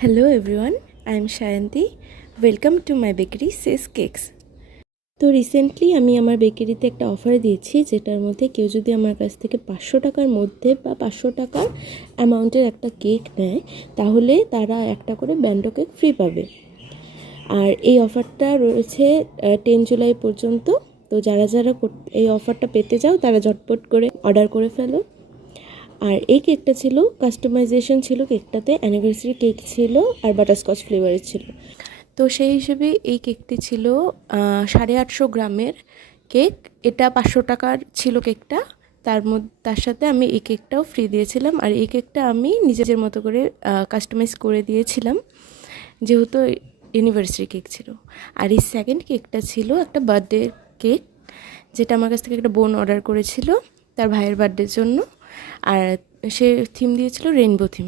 Hello everyone, I am Shayanti. Welcome to my bakery Says Cakes. তো recently আমি আমার বেকারিতে একটা অফার দিয়েছি, যেটার মধ্যে কেউ যদি আমার কাছ থেকে 500 টাকার মধ্যে বা 500 টাকার অ্যামাউন্টের একটা কেক নেয়, তাহলে তারা একটা করে ব্যান্ডো কেক ফ্রি পাবে। আর এই অফারটা রয়েছে 10 জুলাই পর্যন্ত। তো যারা এই অফারটা পেতে চাও তারা ঝটপট করে অর্ডার করে ফেলো। আর এই কেকটা ছিল কাস্টমাইজেশন, ছিল কেকটাতে অ্যানিভার্সারি কেক ছিল আর বাটারস্কচ ফ্লেভারের ছিল। তো সেই হিসেবে এই কেকটি ছিল 850 গ্রামের কেক। এটা 500 টাকার ছিল কেকটা। তার সাথে আমি এই কেকটাও ফ্রি দিয়েছিলাম। আর এই কেকটা আমি নিজের মতো করে কাস্টমাইজ করে দিয়েছিলাম, যেহেতু ইউনিভার্সারি কেক ছিল। আর এই সেকেন্ড কেকটা ছিল একটা বার্থডে কেক, যেটা আমার কাছ থেকে একটা বোন অর্ডার করেছিল তার ভাইয়ের বার্থডের জন্য। আর সে থিম দিয়েছিল রেইনবো থিম।